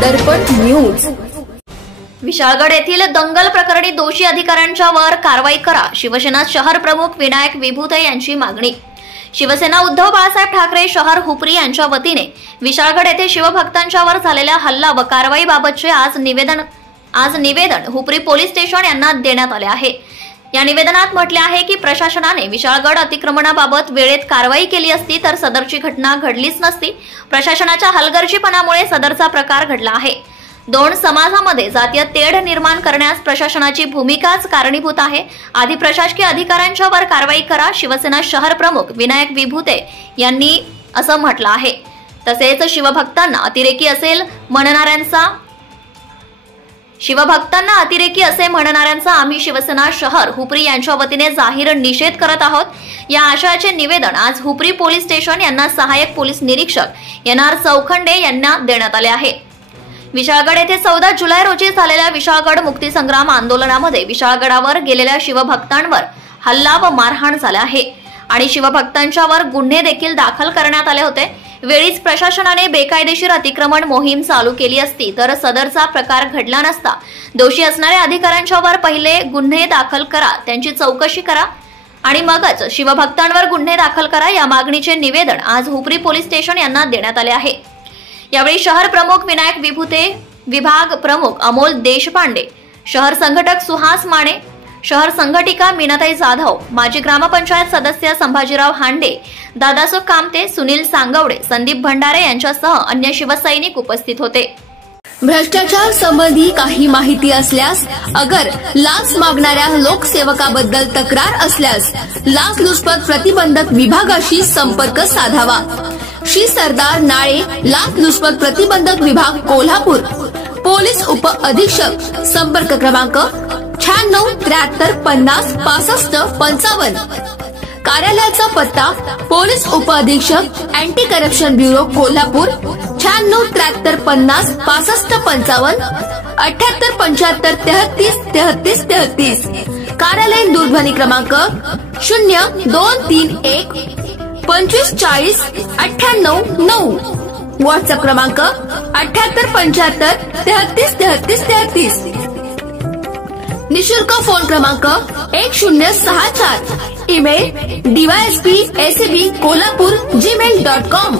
दर्पण news. Vishalgad येथील दंगल प्रकरणी दोषी अधिकाऱ्यांच्या वर कारवाई करा, शिवसेना शहर प्रमुख विनायक विभूते यांची मागणी। शिवसेना उद्धव बाळासाहेब ठाकरे शहर हुपरी यांच्या वतीने विशाळगड येथे शिवभक्तांच्यावर झालेल्या हल्ला व कारवाईबाबतचे आज निवेदन हुपरी पोलीस स्टेशन यांना देण्यात आले आहे। या निवेदनात म्हटले आहे की प्रशासनाने विशाळगड अतिक्रमणाबाबत वेळेत कारवाई केली असती तर सदरची घटना घडलीच नसती। प्रशासनाच्या हलगर्जीपणामुळे सदरचा प्रकार घडला आहे। दोन समाजामध्ये जातीय तेढ निर्माण करण्यास प्रशासनाची भूमिकाच कारणीभूत आहे। आधी प्रशासकीय अधिकाऱ्यांच्यावर कारवाई करा, शिवसेना शहर प्रमुख विनायक विभूते यांनी असं म्हटलं आहे। तसेच शिवभक्तांना अतिरेकी असे म्हणणाऱ्यांचा आम्ही शिवसेना शहर हुपरी यांच्या वतीने जाहीर निषेध करत आहोत। या आशयाचे निवेदन आज हुपरी पोलीस स्टेशन यांना सहाय्यक पोलीस निरीक्षक NR चौखंडे यांना देण्यात आले आहे। विशाळगड येथे 14 जुलै रोजी झालेल्या विशाळगड मुक्तीसंग्राम आंदोलनामध्ये विशाळगडावर गेलेल्या शिवभक्तांवर हल्ला व मारहाण झाला आहे आणि शिवभक्तांच्यावर गुन्हे देखील दाखल करण्यात आले होते। वेळीच प्रशासनाने बेकायदेशीर अतिक्रमण मोहीम चालू केली असती तर सदरचा प्रकार घडला नसता। दोषी असणाऱ्या अधिकाऱ्यांच्यावर पहिले गुन्हे दाखल करा, त्यांची चौकशी करा आणि मगच शिवभक्तांवर गुन्हे दाखल करा। या मागणीचे निवेदन आज हुपरी पोलीस स्टेशन यांना देण्यात आले आहे। यावेळी शहर प्रमुख विनायक विभूते, विभाग प्रमुख अमोल देशपांडे, शहर संघटक सुहास माने, शहर संघटिका मीनाताई जाधव, माजी ग्रामपंचायत सदस्य संभाजीराव हांडे, दादासो कामते, सुनील सांगवडे, संदीप भंडारे यांच्यासह अन्य शिवसैनिक उपस्थित होते। भ्रष्टाचार संबंधी काही माहिती असल्यास अगर लाच मागणाऱ्या लोकसेवकाबद्दल तक्रार असल्यास लाचलुचपत प्रतिबंधक विभागाशी संपर्क साधावा। श्री सरदार नाळे, लाचलुचपत प्रतिबंधक विभाग, कोल्हापूर। पोलीस उप अधीक्षक, संपर्क क्रमांक 96 73 50 65 55। कार्यालयाचा पत्ता पोलीस उप अधीक्षक अँटी करप्शन ब्युरो, कोल्हापूर 96 73 50 65 55 78 75 33 33 33। कार्यालयीन दूरध्वनी क्रमांक 0231 25 40 98 9। व्हॉट्सअप क्रमांक 78 75 33 33 33। निशुल्क फोन क्रमांक 1064। Email dysp@kolhapur@gmail.com।